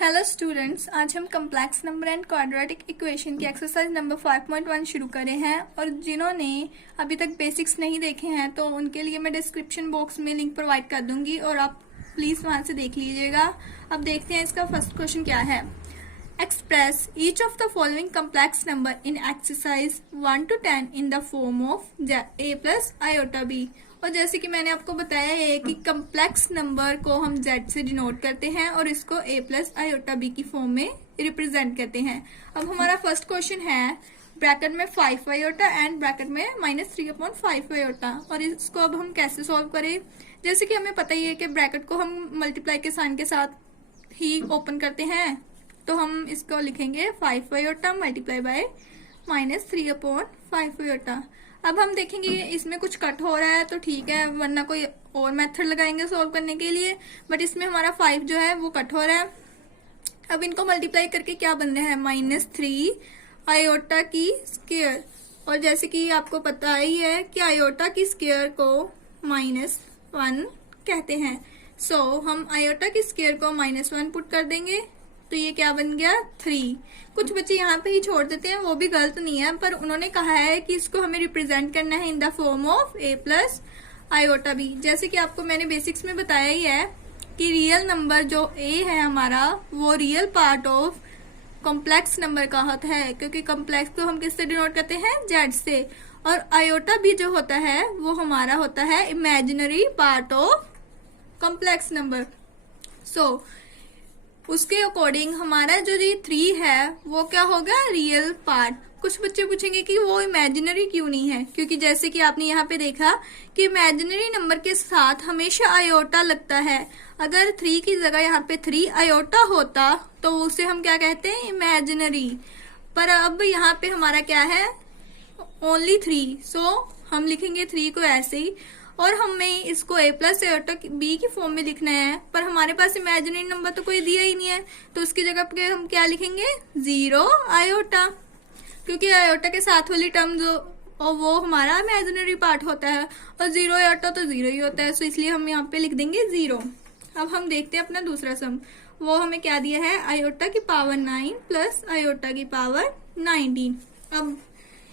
Hello students, आज हम complex number and quadratic equation की एक्सरसाइज नंबर 5.1 शुरू करे हैं। और जिन्होंने अभी तक बेसिक्स नहीं देखे हैं तो उनके लिए मैं डिस्क्रिप्शन बॉक्स में लिंक प्रोवाइड कर दूंगी और आप प्लीज़ वहां से देख लीजिएगा। अब देखते हैं इसका फर्स्ट क्वेश्चन क्या है। Express each of the following complex number in exercise 1 to 10 in the form of a plus iota b। और जैसे कि मैंने आपको बताया है कि कम्प्लेक्स नंबर को हम z से डिनोट करते हैं और इसको a प्लस आयोटा b की फॉर्म में रिप्रेजेंट करते हैं। अब हमारा फर्स्ट क्वेश्चन है ब्रैकेट में 5 आयोटा एंड ब्रैकेट में -3/5 आयोटा। और इसको अब हम कैसे सॉल्व करें। जैसे कि हमें पता ही है कि ब्रैकेट को हम मल्टीप्लाई के साइन के साथ ही ओपन करते हैं, तो हम इसको लिखेंगे 5 आयोटा मल्टीप्लाई बाय -3/5 आयोटा। अब हम देखेंगे इसमें कुछ कट हो रहा है तो ठीक है, वरना कोई और मेथड लगाएंगे सॉल्व करने के लिए। बट इसमें हमारा 5 जो है वो कट हो रहा है। अब इनको मल्टीप्लाई करके क्या बन रहा है -3 आयोटा की स्क्वायर। और जैसे कि आपको पता ही है कि आयोटा की स्क्वायर को -1 कहते हैं। सो हम आयोटा की स्क्वायर को -1 पुट कर देंगे तो ये क्या बन गया 3। कुछ बच्चे यहाँ पे ही छोड़ देते हैं, वो भी गलत नहीं है, पर उन्होंने कहा है कि इसको हमें रिप्रेजेंट करना है in the form of a plus iota b। जैसे कि आपको मैंने बेसिक्स में बताया ही है कि रियल नंबर जो a है हमारा वो real part of complex number का होता है, क्योंकि कॉम्प्लेक्स को हम किससे डिनोट करते हैं z से। और आयोटा b जो होता है वो हमारा होता है imaginary part of complex number. So उसके अकॉर्डिंग हमारा जो ये 3 है वो क्या होगा रियल पार्ट। कुछ बच्चे पूछेंगे कि वो इमेजिनरी क्यों नहीं है, क्योंकि जैसे कि आपने यहाँ पे देखा कि इमेजिनरी नंबर के साथ हमेशा आयोटा लगता है। अगर 3 की जगह यहाँ पे 3 आयोटा होता तो उसे हम क्या कहते हैं इमेजिनरी। पर अब यहाँ पे हमारा क्या है ओनली 3, सो हम लिखेंगे 3 को ऐसे ही। और हमें इसको a प्लस आयोटा b की फॉर्म में लिखना है, पर हमारे पास इमेजिनरी नंबर तो कोई दिया ही नहीं है, तो उसकी जगह पे हम क्या लिखेंगे 0 आयोटा, क्योंकि आयोटा के साथ वाली टर्म जो और वो हमारा इमेजिनरी पार्ट होता है और 0 आयोटा तो 0 ही होता है, सो इसलिए हम यहाँ पे लिख देंगे 0। अब हम देखते हैं अपना दूसरा सम। वो हमें क्या दिया है आयोटा की पावर 9 प्लस आयोटा की पावर 19। अब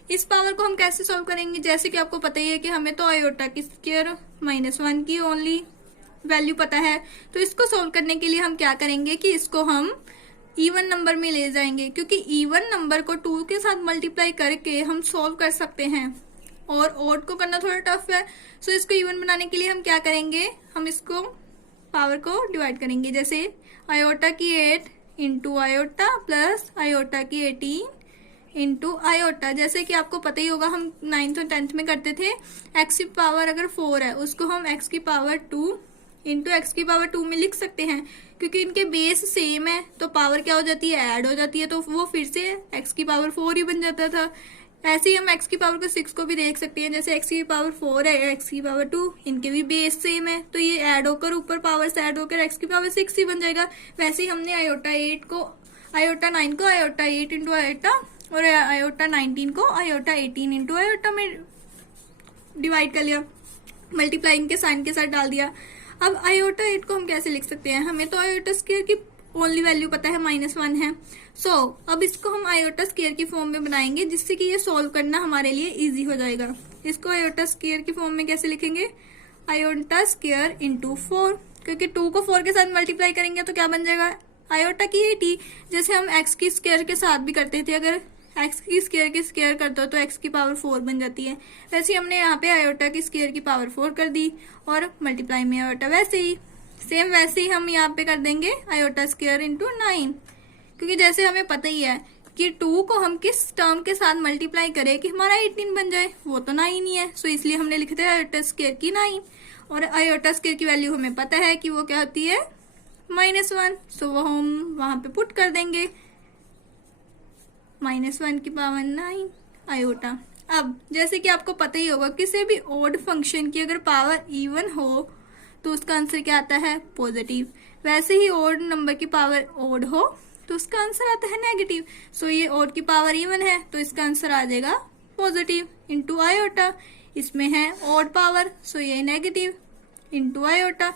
इस पावर को हम कैसे सॉल्व करेंगे। जैसे कि आपको पता ही है कि हमें तो आयोटा की स्क्वायर -1 की ओनली वैल्यू पता है, तो इसको सॉल्व करने के लिए हम क्या करेंगे कि इसको हम इवन नंबर में ले जाएंगे, क्योंकि इवन नंबर को 2 के साथ मल्टीप्लाई करके हम सॉल्व कर सकते हैं और ऑड को करना थोड़ा टफ है। सो इसको इवन बनाने के लिए हम क्या करेंगे, हम इसको पावर को डिवाइड करेंगे। जैसे आयोटा की 8 इंटू आयोटा प्लस आयोटा की 18 इंटू आयोटा। जैसे कि आपको पता ही होगा हम 9th और 10th में करते थे x की पावर अगर 4 है उसको हम x की पावर 2 इंटू एक्स की पावर 2 में लिख सकते हैं, क्योंकि इनके बेस सेम है तो पावर क्या हो जाती है ऐड हो जाती है, तो वो फिर से x की पावर 4 ही बन जाता था। ऐसे ही हम x की पावर को 6 को भी देख सकते हैं। जैसे x की पावर 4 है x की पावर 2, इनके भी बेस सेम है तो ये ऐड होकर ऊपर पावर से ऐड होकर x की पावर 6 ही बन जाएगा। वैसे ही हमने आयोटा 9 को आयोटा 8 इंटू आयोटा और आयोटा 19 को आयोटा 18 इंटू आयोटा में डिवाइड कर लिया, मल्टीप्लाइंग के साइन के साथ डाल दिया। अब आयोटा 8 को हम कैसे लिख सकते हैं, हमें तो आयोटा स्क्वायर की ओनली वैल्यू पता है -1 है। सो अब इसको हम आयोटा स्क्वायर की फॉर्म में बनाएंगे, जिससे कि ये सॉल्व करना हमारे लिए इजी हो जाएगा। इसको आयोटा स्क्वायर की फॉर्म में कैसे लिखेंगे आयोटा स्क्वायर इंटू 4, क्योंकि 2 को 4 के साथ मल्टीप्लाई करेंगे तो क्या बन जाएगा आयोटा की 80। जैसे हम एक्स की स्क्वायर के साथ भी करते थे, अगर एक्स की स्क्वायर करते हो तो एक्स की पावर 4 बन जाती है। वैसे ही हमने यहाँ पे आयोटा की स्क्वायर की पावर 4 कर दी और मल्टीप्लाई में आयोटा वैसे ही सेम वैसे ही हम यहाँ पे कर देंगे आयोटा स्क्वायर इंटू 9, क्योंकि जैसे हमें पता ही है कि 2 को हम किस टर्म के साथ मल्टीप्लाई करें कि हमारा 18 बन जाए, वो तो 9 ही है। सो इसलिए हमने लिखा था आयोटा स्क्वायर की 9 और आयोटा स्क्वायर की वैल्यू हमें पता है कि वो क्या होती है -1। सो वो हम वहां पे पुट कर देंगे -1 की पावर 9 आयोटा। अब जैसे कि आपको पता ही होगा किसी भी ओड फंक्शन की अगर पावर इवन हो तो उसका आंसर क्या आता है पॉजिटिव। वैसे ही ओड नंबर की पावर ओड हो तो उसका आंसर आता है नेगेटिव। सो ये ओड की पावर इवन है तो इसका आंसर आ जाएगा पॉजिटिव इंटू आयोटा। इसमें है ओड पावर, सो ये नेगेटिव इंटू आयोटा।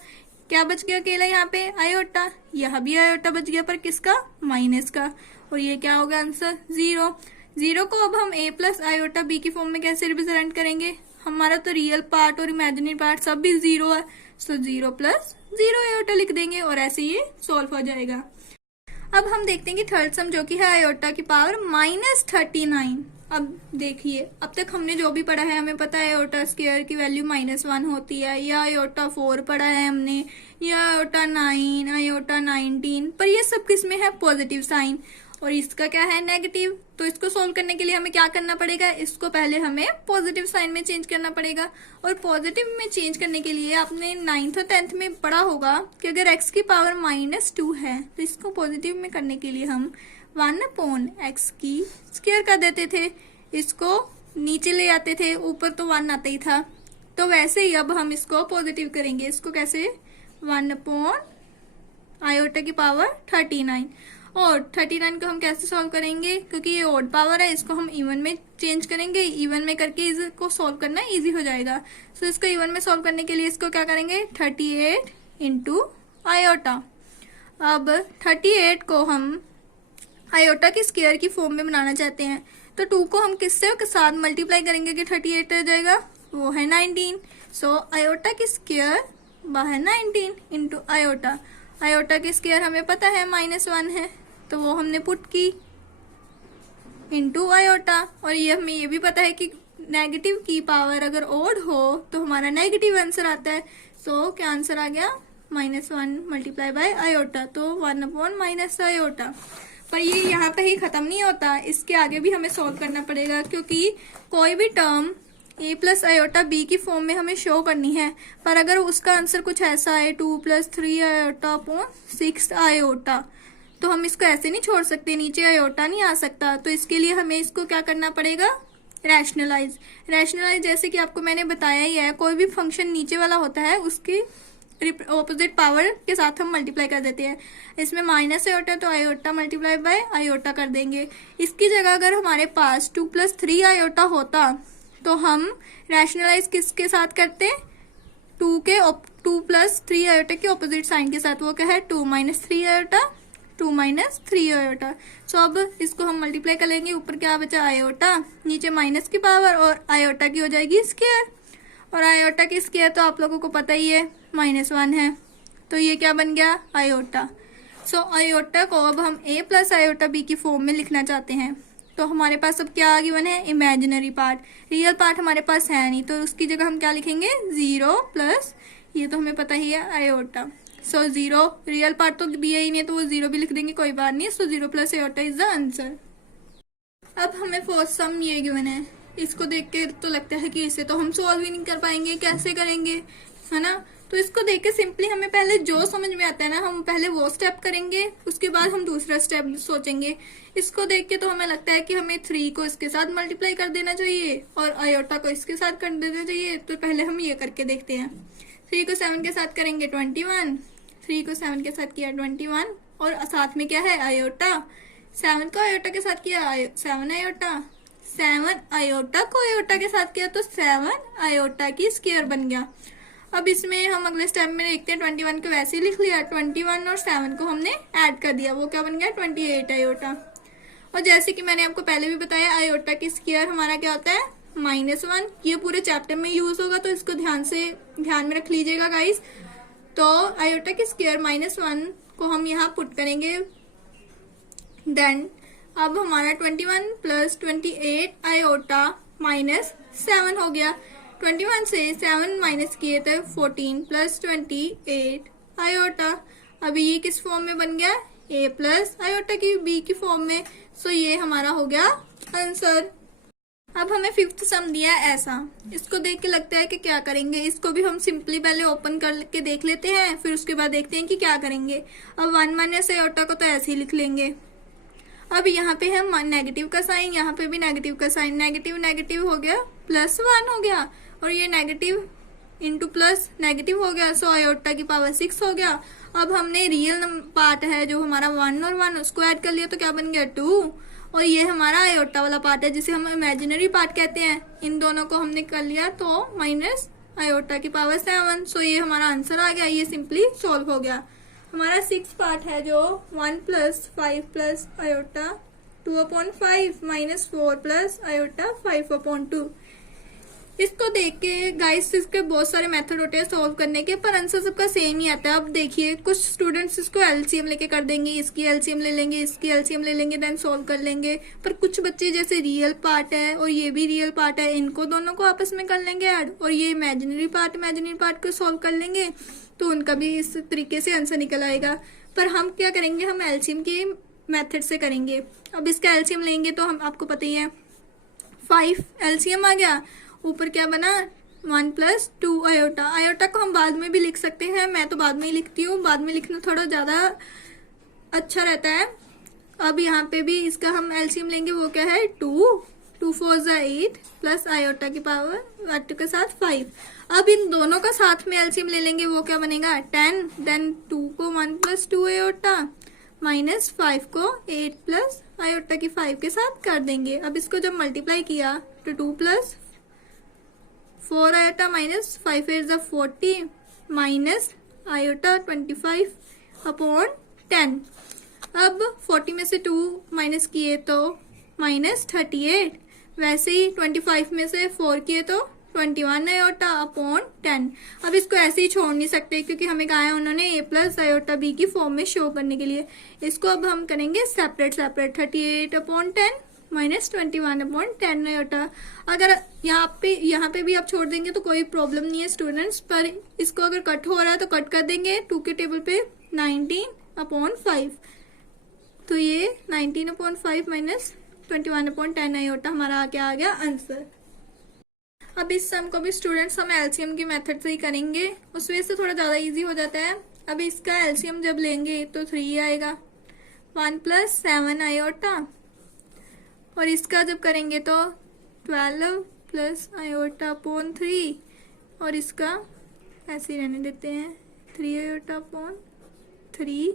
क्या बच गया अकेला यहाँ पे? आयोटा। यहाँ भी आयोटा बच गया, पर किसका? माइनस का। और ये क्या होगा आंसर? 0। 0 को अब हम a प्लस आयोटा b की फॉर्म में कैसे रिप्रेजेंट करेंगे? हमारा तो रियल पार्ट और इमेजिनरी पार्ट सब भी 0 है, सो 0 प्लस 0 आयोटा लिख देंगे और ऐसे ये सॉल्व हो जाएगा। अब हम देखते हैं कि थर्ड सम जो कि है आयोटा की पावर -39। अब देखिए, अब तक हमने जो भी पढ़ा है हमें पता है आयोटा स्क्वायर की वैल्यू -1 होती है, या आयोटा 4 पढ़ा है हमने, या आयोटा 9, आयोटा 19, पर ये सब किस में है? पॉजिटिव साइन, और इसका क्या है? नेगेटिव। तो इसको सोल्व करने के लिए हमें क्या करना पड़ेगा? इसको पहले हमें पॉजिटिव साइन में चेंज करना पड़ेगा, और पॉजिटिव में चेंज करने के लिए आपने 9th और 10th में पढ़ा होगा कि अगर x की पावर -2 है तो इसको पॉजिटिव में करने के लिए हम 1/x की स्क्वायर कर देते थे, इसको नीचे ले आते थे, ऊपर तो 1 आता ही था। तो वैसे ही अब हम इसको पॉजिटिव करेंगे। इसको कैसे? 1/आयोटा की पावर 39। और 39 को हम कैसे सॉल्व करेंगे? क्योंकि ये ऑड पावर है, इसको हम इवन में चेंज करेंगे। इवन में करके इसको सॉल्व करना इजी हो जाएगा। सो इसको इवन में सॉल्व करने के लिए इसको क्या करेंगे? 38 इंटू आयोटा। अब 38 को हम आयोटा की स्क्वायर की फॉर्म में बनाना चाहते हैं, तो 2 को हम किससे के साथ मल्टीप्लाई करेंगे कि 38 आ जाएगा? वो है 19। सो आयोटा की स्क्वायर बाहर 19 इंटू आयोटा। आयोटा की स्क्वायर हमें पता है -1 है, तो वो हमने पुट की इंटू आयोटा। और ये हमें ये भी पता है कि नेगेटिव की पावर अगर ओड हो तो हमारा नेगेटिव आंसर आता है। सो क्या आंसर आ गया? -1 मल्टीप्लाई बाय आयोटा, तो 1/- आयोटा। पर ये यहाँ पे ही खत्म नहीं होता, इसके आगे भी हमें सॉल्व करना पड़ेगा, क्योंकि कोई भी term a plus iota b की फॉर्म में हमें शो करनी है। पर अगर उसका आंसर कुछ ऐसा है 2 + 3 आयोटा अपॉन 6 आयोटा, तो हम इसको ऐसे नहीं छोड़ सकते, नीचे आयोटा नहीं आ सकता। तो इसके लिए हमें इसको क्या करना पड़ेगा? रैशनलाइज। रैशनलाइज जैसे कि आपको मैंने बताया ही है, कोई भी फंक्शन नीचे वाला होता है उसके ऑपोजिट पावर के साथ हम मल्टीप्लाई कर देते हैं। इसमें माइनस आयोटा तो आयोटा मल्टीप्लाई बाय आयोटा कर देंगे। इसकी जगह अगर हमारे पास 2 + 3 आयोटा होता तो हम रैशनलाइज किसके साथ करते? 2 + 3 आयोटा के ऑपोजिट साइन के साथ। वो क्या है? 2 - 3 आयोटा, 2 - 3 आयोटा। सो अब इसको हम मल्टीप्लाई कर लेंगे। ऊपर क्या बचा? आयोटा, नीचे माइनस की पावर और आयोटा की हो जाएगी स्क्वायर, और आयोटा की स्क्वायर तो आप लोगों को पता ही है -1 है, तो ये क्या बन गया? आयोटा। सो आयोटा को अब हम a प्लस आयोटा b की फॉर्म में लिखना चाहते हैं। तो हमारे पास अब क्या गिवन है? Imaginary part. रियल पार्ट हमारे पास है नहीं, तो उसकी जगह हम क्या लिखेंगे? 0 प्लस, ये तो हमें पता ही है, आयोटा। सो 0, रियल पार्ट तो दिया ही नहीं, तो वो 0 भी लिख देंगे, कोई बात नहीं। सो 0 plus iota is the answer. अब हमें फोर्थ सम ये गिवन है, इसको देख के तो लगता है कि इसे तो हम सॉल्व ही नहीं कर पाएंगे, कैसे करेंगे, है ना? तो इसको देख के सिंपली हमें पहले जो समझ में आता है ना, हम पहले वो स्टेप करेंगे, उसके बाद हम दूसरा स्टेप सोचेंगे। इसको देख के तो हमें लगता है कि हमें 3 को इसके साथ मल्टीप्लाई कर देना चाहिए और आयोटा को इसके साथ कर देना चाहिए। तो पहले हम ये करके देखते हैं। 3 को 7 के साथ करेंगे 21, 3 को 7 के साथ किया 21, और साथ में क्या है? आयोटा। 7 को आयोटा के साथ किया 7 आयोटा, 7 आयोटा को आयोटा के साथ किया तो 7 आयोटा की स्क्वायर बन गया। अब इसमें हम अगले स्टेप में देखते हैं, 21 को वैसे ही लिख लिया, 21 और 7 को हमने ऐड कर दिया, वो क्या बन गया? 28 आयोटा। और जैसे कि मैंने आपको पहले भी बताया, आयोटा की स्क्वायर हमारा क्या होता है? -1। ये पूरे चैप्टर में यूज होगा, तो इसको ध्यान में रख लीजिएगा गाइस। तो आयोटा की स्क्वायर -1 को हम यहाँ पुट करेंगे। देन अब हमारा 21 + 28 आयोटा -7 हो गया। 21 से 7 माइनस किए थे 14 + 28 आयोटा। अभी ये किस फॉर्म में बन गया? a प्लस आयोटा की b की फॉर्म में। सो ये हमारा हो गया आंसर। अब हमें फिफ्थ सम दिया है ऐसा, इसको देख के लगता है कि क्या करेंगे। इसको भी हम सिंपली पहले ओपन करके देख लेते हैं, फिर उसके बाद देखते हैं कि क्या करेंगे। अब 1 - आयोटा को तो ऐसे ही लिख लेंगे। अब यहाँ पे है नेगेटिव का साइन, यहाँ पे भी नेगेटिव का साइन, नेगेटिव नेगेटिव हो गया +1 हो गया, और ये नेगेटिव इंटू प्लस नेगेटिव हो गया। सो आयोटा की पावर 6 हो गया। अब हमने रियल पार्ट है जो हमारा 1 और 1 उसको ऐड कर लिया, तो क्या बन गया 2, और ये हमारा आयोटा वाला पार्ट है जिसे हम इमेजिनरी पार्ट कहते हैं। इन दोनों को हमने कर लिया तो आयोटा की पावर 7। सो ये हमारा आंसर आ गया, ये सिंपली सॉल्व हो गया। हमारा 6 पार्ट है जो 1 plus 5 plus iota 2/5 minus 4 plus iota 5/2। इसको देख के गाइस इसके बहुत सारे मेथड होते हैं सॉल्व करने के, पर आंसर सबका सेम ही आता है। अब देखिए कुछ स्टूडेंट्स इसको एलसीएम लेके कर देंगे, इसकी एलसीएम ले लेंगे, इसकी एलसीएम ले लेंगे, देन सॉल्व कर लेंगे। पर कुछ बच्चे जैसे रियल पार्ट है और ये भी रियल पार्ट है, इनको दोनों को आपस में कर लेंगे ऐड, और ये इमेजिनरी पार्ट को सॉल्व कर लेंगे, तो उनका भी इस तरीके से आंसर निकल आएगा। पर हम क्या करेंगे, हम एलसीएम के मेथड से करेंगे। अब इसका एलसीएम लेंगे तो हम आपको पता ही है 5 एलसीएम आ गया, ऊपर क्या बना 1 प्लस 2 आयोटा। आयोटा को हम बाद में भी लिख सकते हैं, मैं तो बाद में ही लिखती हूँ, बाद में लिखना थोड़ा ज्यादा अच्छा रहता है। अब यहाँ पे भी इसका हम एलसीएम लेंगे, वो क्या है 2 4 ज़ा 8 प्लस आयोटा की पावर 8 के साथ 5। अब इन दोनों का साथ में एलसीएम ले लेंगे, वो क्या बनेगा 10, देन 2 को 1 प्लस 2 आयोटा माइनस 5 को 8 प्लस आयोटा की 5 के साथ कर देंगे। अब इसको जब मल्टीप्लाई किया तो 2 प्लस 4 आयोटा माइनस 5 8 ज़ा 40 माइनस आयोटा 25/10। अब 40 में से 2 माइनस किए तो माइनस 38, वैसे ही 25 में से 4 किए तो 21 आयोटा/10। अब इसको ऐसे ही छोड़ नहीं सकते, क्योंकि हमें कहा है उन्होंने a प्लस आयोटा b की फॉर्म में शो करने के लिए। इसको अब हम करेंगे सेपरेट 38/10 माइनस 21/10 आयोटा। अगर यहाँ पे भी आप छोड़ देंगे तो कोई प्रॉब्लम नहीं है स्टूडेंट्स, पर इसको अगर कट हो रहा है तो कट कर देंगे 2 के टेबल पे 19/5, तो ये 19/5 माइनस 21/10 आयोटा हमारा क्या आ गया आंसर। अब इस सम को भी स्टूडेंट्स हम एलसीएम की मेथड से ही करेंगे, उस वजह से थोड़ा ज्यादा इजी हो जाता है। अब इसका एलसीएम जब लेंगे तो 3 आएगा, 1 प्लस 7 आयोटा, और इसका जब करेंगे तो 12 प्लस आयोटा/3, और इसका ऐसे ही रहने देते हैं 3 आयोटा/3।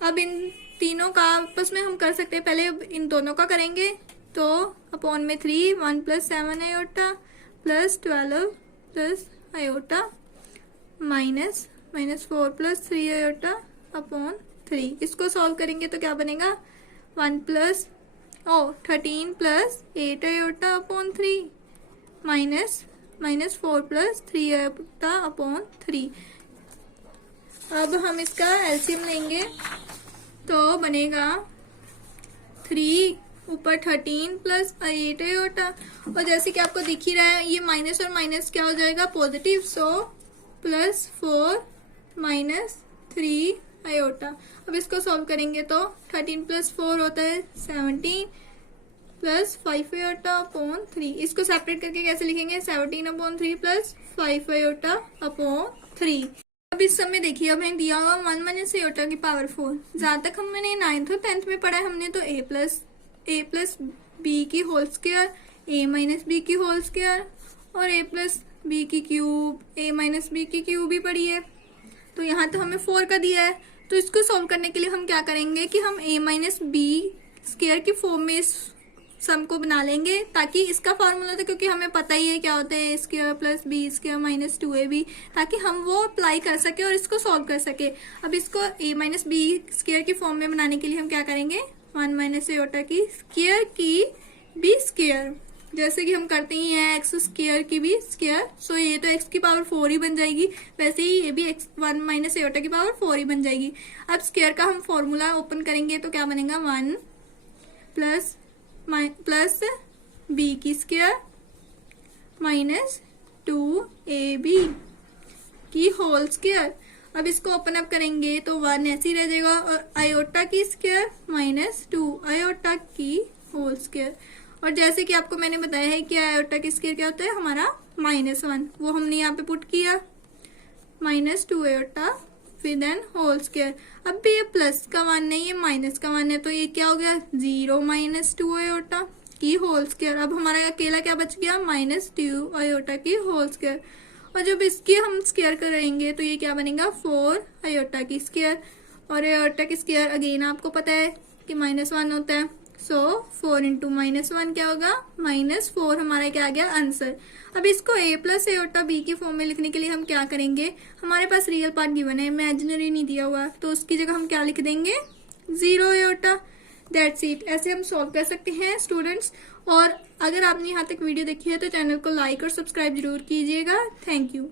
अब इन तीनों का आपस में हम कर सकते हैं, पहले इन दोनों का करेंगे तो अपॉन में 3 1 plus 7 iota plus 12 plus iota minus 4 plus 3 आयोटा/3। इसको सॉल्व करेंगे तो क्या बनेगा 13 प्लस 8 आयोटा/3 माइनस 4 प्लस 3 आयोटा/3। अब हम इसका एलसीएम लेंगे तो बनेगा 3 ऊपर 13 प्लस 8 आयोटा, और जैसे कि आपको दिख ही रहा है ये माइनस और माइनस क्या हो जाएगा positive, so plus 4 minus 3 iota. अब इसको सॉल्व करेंगे तो 13 प्लस 4 होता है 17 प्लस 5 आयोटा/3। इसको सेपरेट करके कैसे लिखेंगे 17/3 प्लस 5 आयोटा/3। अब इस समय देखिए, अब हमें दिया हुआ 1 माइनस आयोटा की पावर 4। जहां तक हमने 9th और 10th में पढ़ा है हमने तो a प्लस बी की whole square, a minus B की होल स्क्वायर और a प्लस बी की क्यूब, a माइनस बी की क्यूब भी पढ़ी है। तो यहाँ तो हमें 4 का दिया है, तो इसको सॉल्व करने के लिए हम क्या करेंगे कि हम a माइनस बी स्क्वायर की फॉर्म में इस सम को बना लेंगे, ताकि इसका फॉर्मूला था, क्योंकि हमें पता ही है क्या होता है a square plus B square minus 2ab, ताकि हम वो अप्लाई कर सके और इसको सॉल्व कर सके। अब इसको a माइनस बी स्क्वायर की फॉर्म में बनाने के लिए हम क्या करेंगे 1 माइनस आयोटा की स्क्वायर की बी स्क्वायर, जैसे कि हम करते ही हैं एक्स स्क्वायर की बी स्क्वायर। सो ये तो एक्स की पावर 4 ही बन जाएगी, वैसे ही ये भी एक्स 1 माइनस आयोटा की पावर 4 ही बन जाएगी। अब स्क्वायर का हम फॉर्मूला ओपन करेंगे तो क्या बनेगा 1 प्लस बी की स्क्वायर माइनस 2ab की होल स्क्वायर। अब इसको ओपन अप करेंगे तो 1 ऐसे ही रह जाएगा, और आयोटा की स्क्वायर माइनस 2 आयोटा की होल स्क्वायर। और जैसे कि आपको मैंने बताया है कि आयोटा की स्क्वायर क्या होता है हमारा -1, वो हमने यहाँ पे पुट किया माइनस 2 आयोटा फिर देन होल स्क्वायर। अब भी ये प्लस का 1 नहीं, ये माइनस का 1 है, तो ये क्या हो गया 0 माइनस 2 आयोटा की होल स्क्वायर। अब हमारा अकेला क्या बच गया माइनस 2 आयोटा की होल स्क्वायर। और जब इसकी हम स्क्वायर करेंगे तो ये क्या बनेगा 4 आयोटा की स्क्वायर, और आयोटा की स्क्वायर अगेन आपको पता है कि -1 होता है, सो 4 इंटू -1 क्या होगा, -4 हमारा क्या आ गया आंसर। अब इसको a प्लस एयोटा b की फॉर्म में लिखने के लिए हम क्या करेंगे, हमारे पास रियल पार्ट गिवन है, इमेजिनरी नहीं दिया हुआ, तो उसकी जगह हम क्या लिख देंगे 0 एयोटा। That's it. ऐसे हम सॉल्व कर सकते हैं स्टूडेंट्स। और अगर आपने यहाँ तक वीडियो देखी है तो चैनल को लाइक और सब्सक्राइब जरूर कीजिएगा। Thank you.